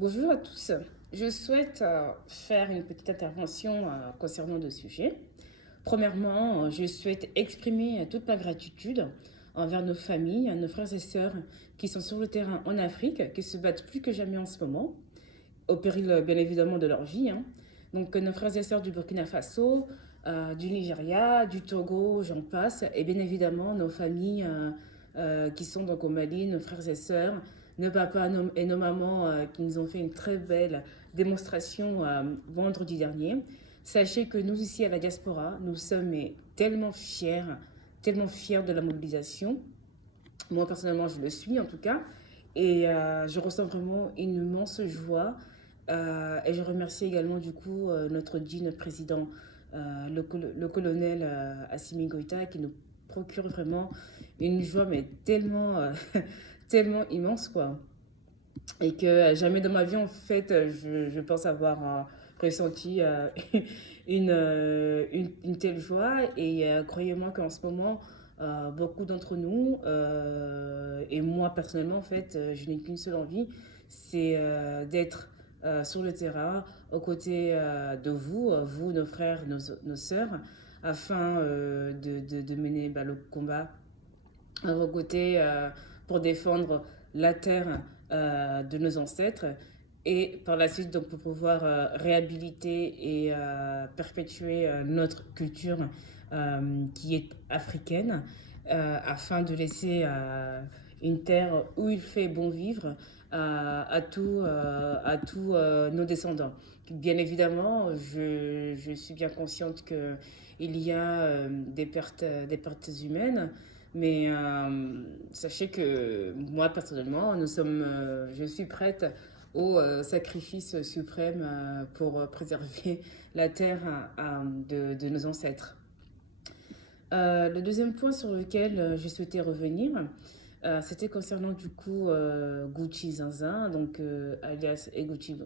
Bonjour à tous. Je souhaite faire une petite intervention concernant deux sujets. Premièrement, je souhaite exprimer toute ma gratitude envers nos familles, nos frères et sœurs qui sont sur le terrain en Afrique, qui se battent plus que jamais en ce moment, au péril bien évidemment de leur vie, hein. Donc nos frères et sœurs du Burkina Faso, du Nigeria, du Togo, j'en passe, et bien évidemment nos familles qui sont donc au Mali, nos frères et sœurs, nos papas et nos mamans qui nous ont fait une très belle démonstration vendredi dernier. Sachez que nous ici à la diaspora, nous sommes tellement fiers de la mobilisation. Moi personnellement, je le suis en tout cas. Et je ressens vraiment une immense joie. Et je remercie également du coup notre président, le colonel Assimi Goïta, qui nous procure vraiment une joie, mais tellement, tellement immense, quoi. Et que jamais dans ma vie, en fait, je pense avoir ressenti une telle joie. Et croyez-moi qu'en ce moment, beaucoup d'entre nous, et moi personnellement, en fait, je n'ai qu'une seule envie, c'est d'être sur le terrain, aux côtés de vous, vous, nos frères, nos sœurs, afin de mener le combat à vos côtés pour défendre la terre de nos ancêtres et par la suite donc pour pouvoir réhabiliter et perpétuer notre culture qui est africaine afin de laisser une terre où il fait bon vivre à tous nos descendants. Bien évidemment, je suis bien consciente qu'il y a des pertes humaines, mais sachez que moi, personnellement, je suis prête au sacrifice suprême pour préserver la terre de nos ancêtres. Le deuxième point sur lequel je souhaitais revenir, c'était concernant du coup Gucci Zinzin, donc alias Gucci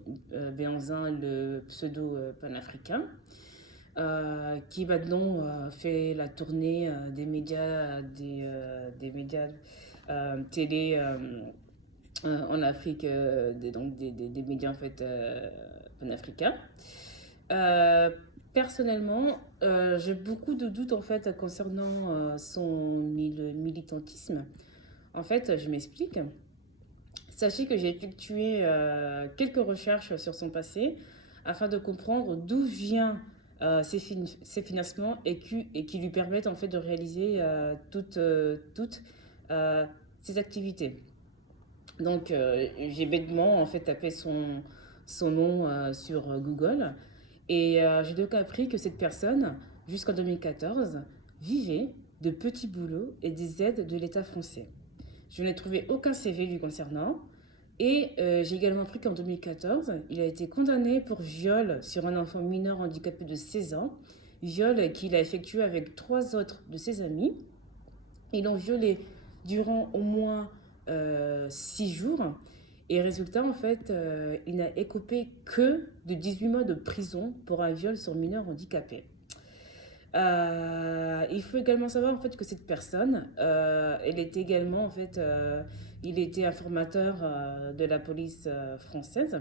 Béanzin, le pseudo panafricain qui maintenant fait la tournée des médias télé en Afrique, des médias en fait panafricains. Euh, Personnellement, j'ai beaucoup de doutes en fait concernant militantisme. En fait, je m'explique. Sachez que j'ai effectué quelques recherches sur son passé afin de comprendre d'où vient ses financements et qui lui permettent en fait de réaliser toutes ses activités. Donc j'ai bêtement en fait tapé son nom sur Google et j'ai donc appris que cette personne, jusqu'en 2014, vivait de petits boulots et des aides de l'État français. Je n'ai trouvé aucun CV lui concernant. Et j'ai également appris qu'en 2014, il a été condamné pour viol sur un enfant mineur handicapé de 16 ans. Viol qu'il a effectué avec trois autres de ses amis. Ils l'ont violé durant au moins 6 jours. Et résultat, en fait, il n'a écopé que de 18 mois de prison pour un viol sur mineur handicapé. Il faut également savoir en fait que cette personne, elle était également en fait, il était informateur de la police française.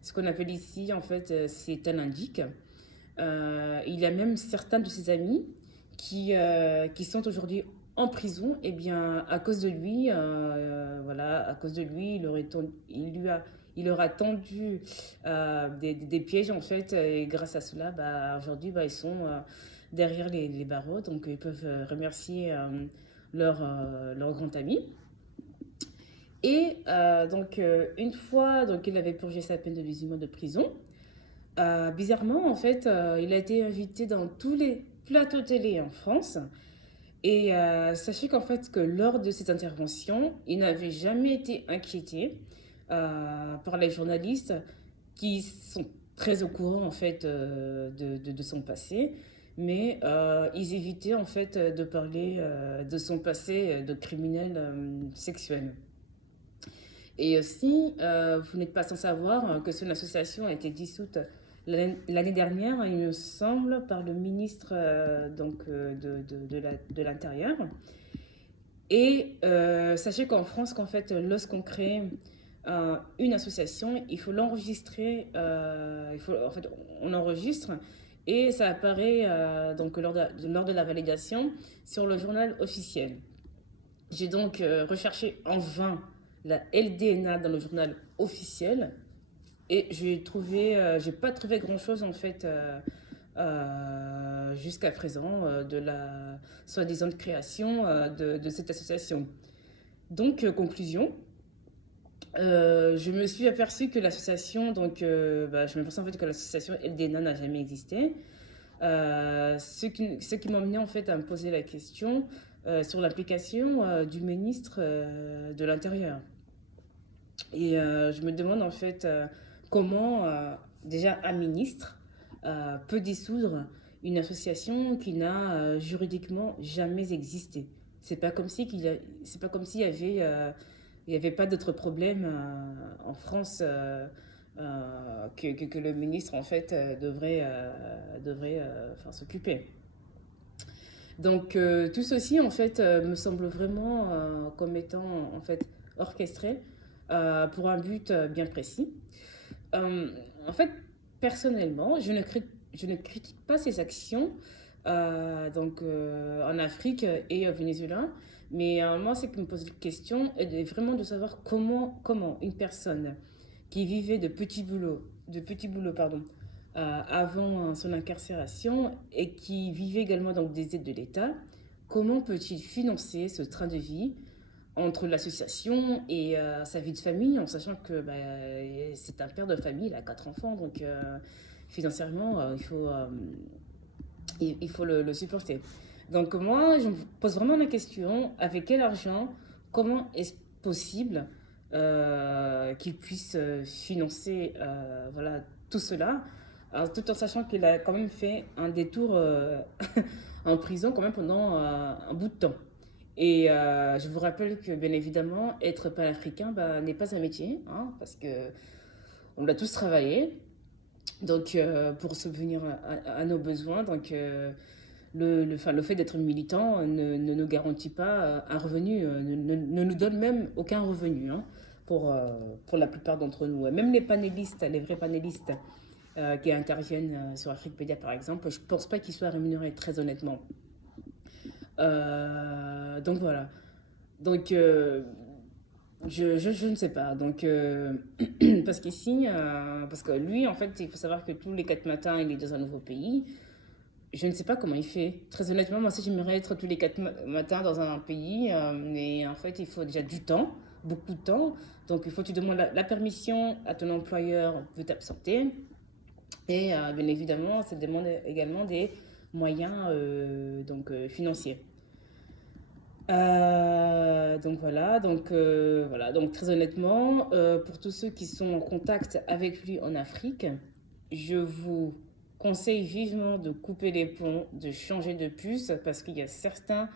Ce qu'on appelle ici en fait, c'est un indique. Il y a même certains de ses amis qui sont aujourd'hui en prison, et bien à cause de lui, voilà, à cause de lui, il aura tendu des pièges en fait, et grâce à cela, aujourd'hui, ils sont derrière les barreaux, donc ils peuvent remercier leur grand ami. Et une fois donc, il avait purgé sa peine de 18 mois de prison, bizarrement, en fait, il a été invité dans tous les plateaux télé en France. Et sachez qu'en fait, que lors de ses interventions, il n'avait jamais été inquiété par les journalistes qui sont très au courant en fait de son passé, mais ils évitaient en fait de parler de son passé de criminel sexuel. Et aussi, vous n'êtes pas sans savoir que son association a été dissoute l'année dernière, il me semble, par le ministre de l'Intérieur. Et sachez qu'en France, qu'en fait, lorsqu'on crée une association, il faut l'enregistrer, en fait, on enregistre et ça apparaît donc lors de la validation sur le journal officiel. J'ai donc recherché en vain la LDNA dans le journal officiel et j'ai pas trouvé grand-chose en fait jusqu'à présent de la soi-disant création de cette association. Donc, conclusion, je me suis aperçue que l'association, je me pensais en fait que l'association LDNA n'a jamais existé. Ce qui m'a amené en fait à me poser la question sur l'application du ministre de l'Intérieur. Et je me demande en fait comment déjà un ministre peut dissoudre une association qui n'a juridiquement jamais existé. C'est pas comme si c'est pas comme s'il y avait il n'y avait pas d'autres problèmes en France que le ministre en fait devrait enfin, s'occuper. Donc tout ceci en fait me semble vraiment comme étant en fait orchestré pour un but bien précis. En fait, personnellement, je ne critique pas ces actions en Afrique et au Venezuela, mais moi, ce qui me pose la question est vraiment de savoir comment une personne qui vivait de petits boulots pardon, avant son incarcération et qui vivait également donc des aides de l'État, comment peut-il financer ce train de vie entre l'association et sa vie de famille, en sachant que c'est un père de famille, il a 4 enfants, donc financièrement, il faut le supporter. Donc moi, je me pose vraiment la question, avec quel argent, comment est-ce possible qu'il puisse financer voilà, tout cela, alors, tout en sachant qu'il a quand même fait un détour en prison quand même pendant un bout de temps. Et je vous rappelle que, bien évidemment, être panafricain n'est pas un métier, hein, parce que on l'a tous travaillé, donc pour subvenir à nos besoins. Donc enfin, le fait d'être militant ne nous garantit pas un revenu, ne nous donne même aucun revenu, hein, pour la plupart d'entre nous. Et même les panélistes, les vrais panélistes qui interviennent sur Africapedia par exemple, je ne pense pas qu'ils soient rémunérés, très honnêtement. Donc voilà. Donc, je ne sais pas. Donc, parce qu'ici, parce que lui, en fait, il faut savoir que tous les 4 matins, il est dans un nouveau pays. Je ne sais pas comment il fait. Très honnêtement, moi aussi, j'aimerais être tous les 4 matins dans un pays. Mais en fait, il faut déjà du temps, beaucoup de temps. Donc, il faut que tu demandes la permission à ton employeur de t'absenter. Et bien évidemment, ça demande également des moyens financiers. Donc très honnêtement, pour tous ceux qui sont en contact avec lui en Afrique, je vous conseille vivement de couper les ponts, de changer de puce, parce qu'il y a certains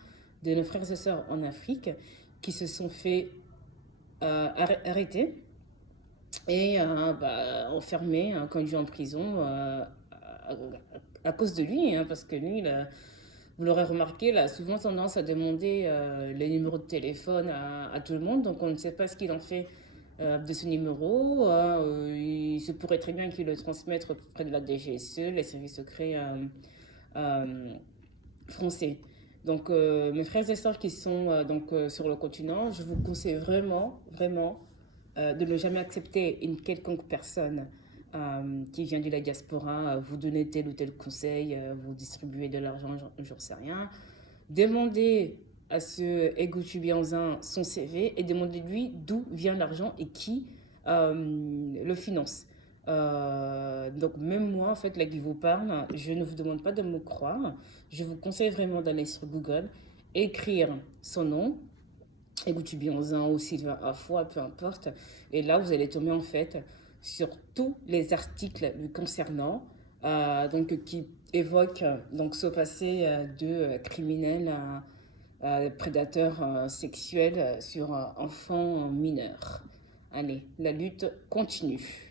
de nos frères et sœurs en Afrique qui se sont fait arrêter et enfermés, hein, conduits en prison à cause de lui, hein, parce que lui, vous l'aurez remarqué, il a souvent tendance à demander les numéros de téléphone à tout le monde, donc on ne sait pas ce qu'il en fait de ce numéro. Il se pourrait très bien qu'il le transmette auprès de la DGSE, les services secrets français. Donc mes frères et sœurs qui sont sur le continent, je vous conseille vraiment, vraiment de ne jamais accepter une quelconque personne qui vient de la diaspora, vous donner tel ou tel conseil, vous distribuer de l'argent, j'en sais rien. Demandez à ce Ego Tubianzin son CV et demandez-lui d'où vient l'argent et qui le finance. Donc même moi, en fait, là qui vous parle, je ne vous demande pas de me croire. Je vous conseille vraiment d'aller sur Google, écrire son nom, Ego Bianzin ou Sylvain Afoua, peu importe. Et là, vous allez tomber en fait sur tous les articles lui concernant, qui évoquent donc ce passé de criminel, prédateur sexuel sur enfants mineurs. Allez, la lutte continue.